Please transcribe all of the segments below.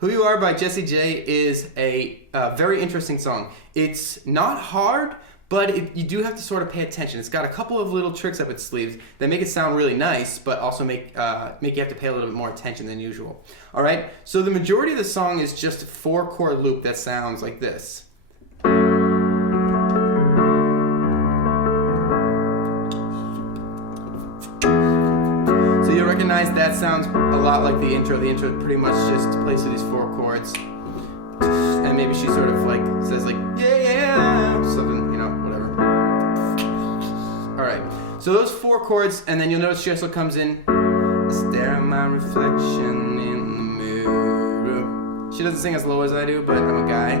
Who You Are by Jessie J is a very interesting song. It's not hard, but you do have to sort of pay attention. It's got a couple of little tricks up its sleeves that make it sound really nice, but also make you have to pay a little bit more attention than usual. All right, so the majority of the song is just a 4-chord loop that sounds like this. So you'll recognize that sounds a lot like the intro. The intro pretty much just plays to these 4 chords. And maybe she sort of like says like, yeah, something, you know, whatever. Alright, so those 4 chords, and then you'll notice she also comes in, I stare at my reflection in the mirror. She doesn't sing as low as I do, but I'm a guy.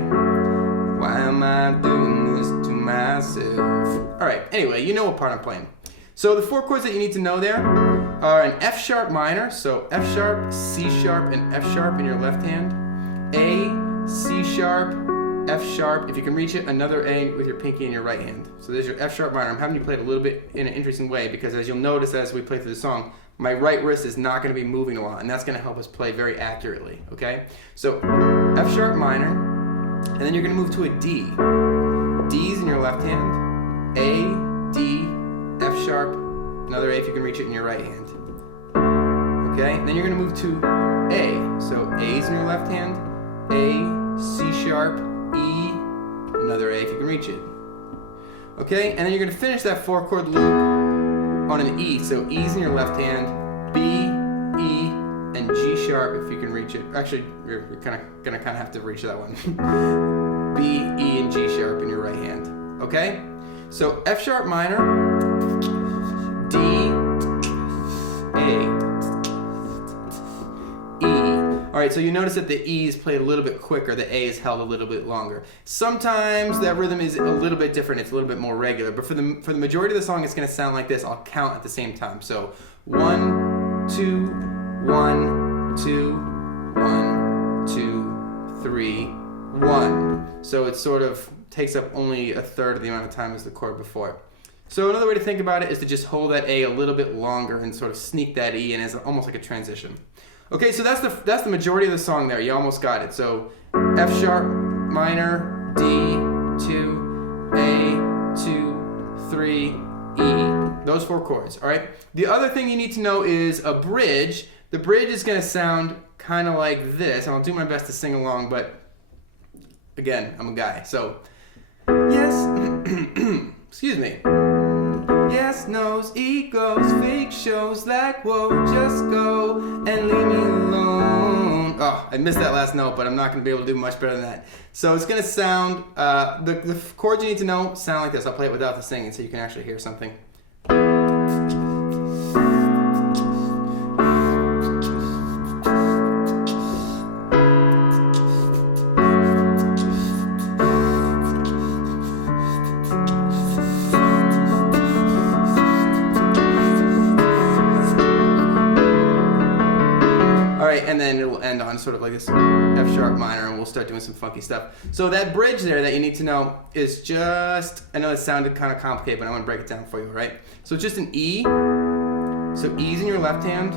Why am I doing this to myself? Alright, anyway, you know what part I'm playing. So the 4 chords that you need to know there are an F sharp minor, so F sharp, C sharp, and F sharp in your left hand. A, C sharp, F sharp, if you can reach it, another A with your pinky in your right hand. So there's your F sharp minor. I'm having you play it a little bit in an interesting way because as you'll notice as we play through the song, my right wrist is not going to be moving a lot, and that's going to help us play very accurately, okay? So F sharp minor, and then you're going to move to a D. D's in your left hand, A, D, F sharp, another A if you can reach it in your right hand. Okay, and then you're going to move to A. So A's in your left hand, A, C sharp, E, another A if you can reach it. Okay, and then you're going to finish that 4-chord loop on an E. So E's in your left hand, B, E, and G sharp if you can reach it. Actually, you're gonna have to reach that one. B, E, and G sharp in your right hand. Okay, so F sharp minor, D, A, E. Alright, so you notice that the E is played a little bit quicker, the A is held a little bit longer. Sometimes that rhythm is a little bit different, it's a little bit more regular, but for the majority of the song it's going to sound like this. I'll count at the same time. So 1, 2, 1, 2, 1, 2, 3, 1. So it sort of takes up only a third of the amount of time as the chord before. So another way to think about it is to just hold that A a little bit longer and sort of sneak that E in as almost like a transition. Okay, so that's the majority of the song there. You almost got it. So F sharp minor, D, 2, A, 2, 3, E. Those 4 chords, all right? The other thing you need to know is a bridge. The bridge is going to sound kind of like this, and I'll do my best to sing along, but again, I'm a guy. So, yes, excuse me. Yes, no's, egos, fake shows like, whoa, just go and leave me alone. Oh, I missed that last note, but I'm not going to be able to do much better than that. So it's going to sound, the chords you need to know sound like this. I'll play it without the singing so you can actually hear something. And then it'll end on sort of like this F sharp minor, and we'll start doing some funky stuff. So that bridge there that you need to know is just, I know it sounded kind of complicated, but I'm going to break it down for you, right? So it's just an E. So E's in your left hand,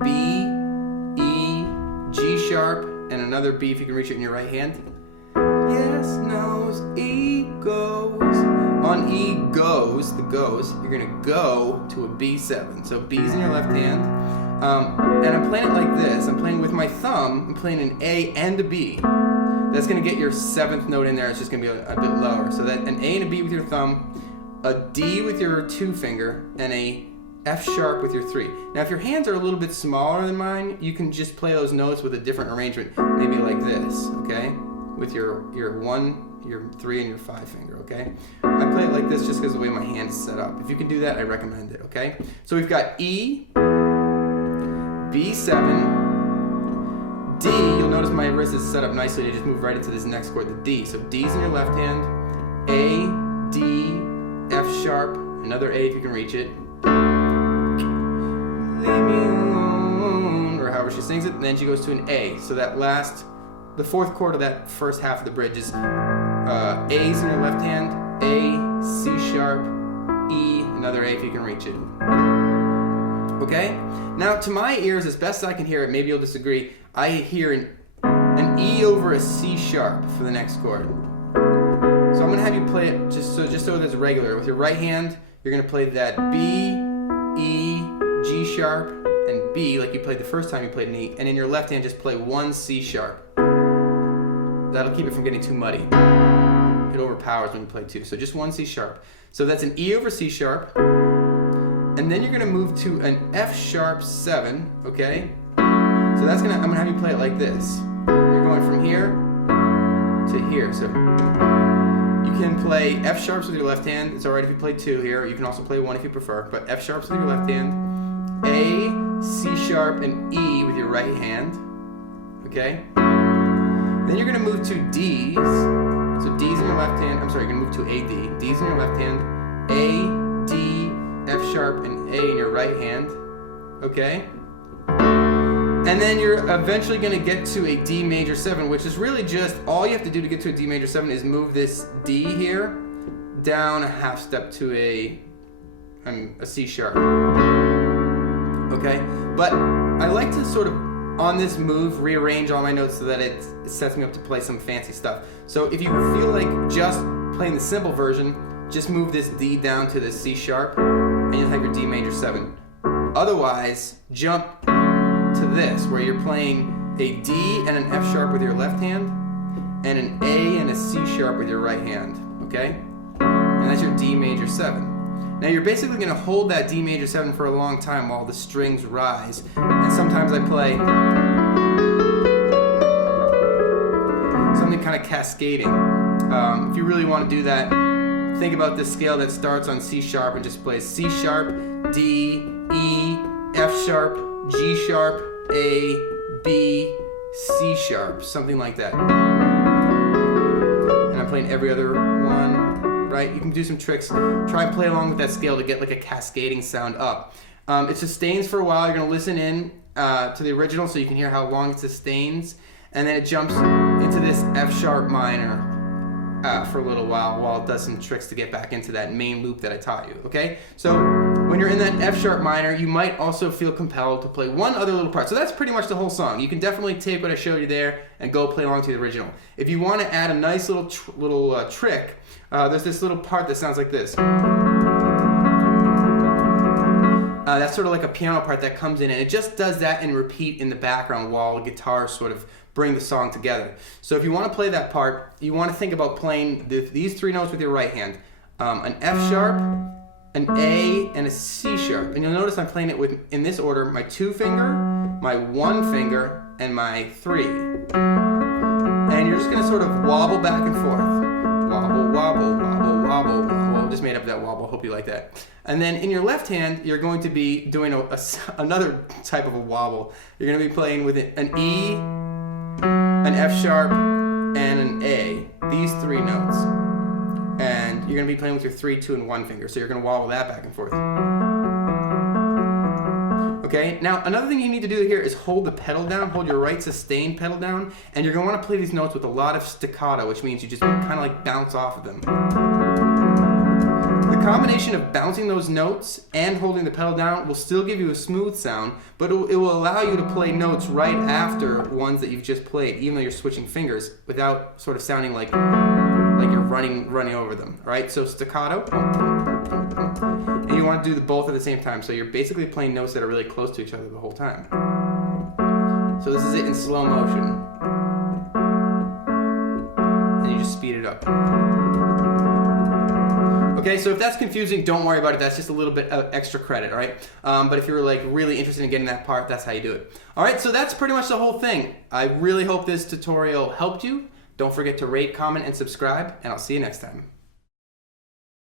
B, E, G sharp, and another B if you can reach it in your right hand. Yes, no's, E goes. On E goes, the goes, you're going to go to a B7. So B's in your left hand. And I'm playing it like this. I'm playing with my thumb. I'm playing an A and a B. That's going to get your 7th note in there. It's just going to be a bit lower. So that an A and a B with your thumb, a D with your 2 finger, and a F sharp with your 3. Now if your hands are a little bit smaller than mine, you can just play those notes with a different arrangement. Maybe like this, okay? With your 1, your 3, and your 5 finger, okay? I play it like this just because of the way my hand is set up. If you can do that, I recommend it, okay? So we've got E, B7, D. You'll notice my wrist is set up nicely to just move right into this next chord, the D. So D's in your left hand, A, D, F sharp, another A if you can reach it. Leave me alone, or however she sings it, and then she goes to an A. So that the 4th chord of that first half of the bridge is A's in your left hand, A, C sharp, E, another A if you can reach it. Okay? Now, to my ears, as best I can hear it, maybe you'll disagree, I hear an an E over a C sharp for the next chord. So I'm gonna have you play it just so it's regular. With your right hand, you're gonna play that B, E, G sharp, and B like you played the first time you played an E, and in your left hand just play one C sharp. That'll keep it from getting too muddy. It overpowers when you play two. So just one C sharp. So that's an E over C sharp, and then you're gonna move to an F sharp 7, okay? So I'm gonna have you play it like this. You're going from here to here. So you can play F sharps with your left hand. It's alright if you play two here. You can also play one if you prefer, but F sharps with your left hand, A, C sharp, and E with your right hand, okay? Then you're gonna move to D's. So D's in your left hand. I'm sorry, you're gonna move to A, D. D's in your left hand, A, D, F sharp, and A in your right hand, okay? And then you're eventually going to get to a D major 7, which is really just all you have to do to get to a D major 7 is move this D here down a half step to a C sharp. Okay? But I like to sort of, on this move, rearrange all my notes so that it sets me up to play some fancy stuff. So if you feel like just playing the simple version, just move this D down to the C sharp and you'll have your D major 7. Otherwise, jump to this, where you're playing a D and an F sharp with your left hand, and an A and a C sharp with your right hand, okay? And that's your D major 7. Now you're basically going to hold that D major 7 for a long time while the strings rise, and sometimes I play something kind of cascading. If you really want to do that, think about this scale that starts on C sharp and just plays C sharp, D, E, F sharp, G sharp, A, B, C sharp, something like that. And I'm playing every other one, right? You can do some tricks. Try and play along with that scale to get like a cascading sound up. It sustains for a while. You're going to listen in to the original so you can hear how long it sustains. And then it jumps into this F sharp minor for a little while it does some tricks to get back into that main loop that I taught you, okay? So when you're in that F sharp minor, you might also feel compelled to play one other little part. So that's pretty much the whole song. You can definitely take what I showed you there and go play along to the original. If you want to add a nice little trick, there's this little part that sounds like this. That's sort of like a piano part that comes in, and it just does that and repeat in the background while the guitars sort of bring the song together. So if you want to play that part, you want to think about playing these three notes with your right hand. An F sharp, an A, and a C sharp. And you'll notice I'm playing it in this order, my 2 finger, my 1 finger, and my 3. And you're just going to sort of wobble back and forth. Wobble, wobble, wobble, wobble, wobble. Just made up that wobble. Hope you like that. And then in your left hand, you're going to be doing another type of a wobble. You're going to be playing with an E, an F sharp, and an A. These 3 notes. And you're going to be playing with your 3, 2, and 1 finger. So you're going to wobble that back and forth. Okay, now another thing you need to do here is hold the pedal down, hold your right sustain pedal down, and you're going to want to play these notes with a lot of staccato, which means you just kind of like bounce off of them. The combination of bouncing those notes and holding the pedal down will still give you a smooth sound, but it will allow you to play notes right after ones that you've just played, even though you're switching fingers, without sort of sounding like you're running over them, right? So staccato, and you want to do both at the same time, so you're basically playing notes that are really close to each other the whole time. So this is it in slow motion, and you just speed it up. Okay, so if that's confusing, don't worry about it. That's just a little bit of extra credit, all right? But if you're like really interested in getting that part, that's how you do it. All right, so that's pretty much the whole thing. I really hope this tutorial helped you. Don't forget to rate, comment, and subscribe, and I'll see you next time.